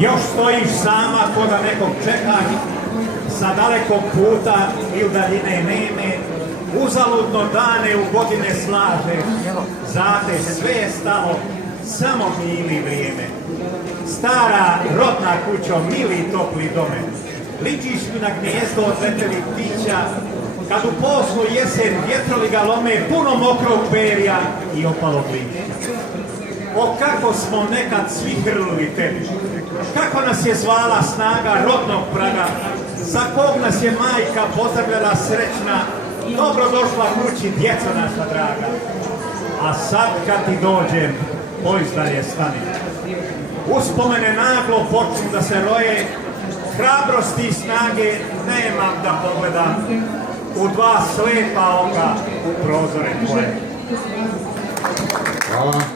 Još stojiš sama koda nekog čekaš, sa dalekog puta ili daljine neme, uzaludno dane u godine slažeš, zate sve je stalo, samo mili vrijeme. Stara rodna kućo, mili topli dome, ličiš mi na gnijezdo od letelih ptića, kad u poslu jesen vjetrovi ga lome, puno mokrog perja i opalog lišća. O kako smo nekad svi hrlili tebi, kako nas je zvala snaga rodnog praga, za kog nas je majka pozdravljala srećna, dobro došla kući, djeco naša draga. A sad kad ti dođem, poizdalje stani. Uspomene naglo počnu da se roje, hrabrosti i snage nemam da pogledam u dva slepa oka u prozore tvoje. Hvala.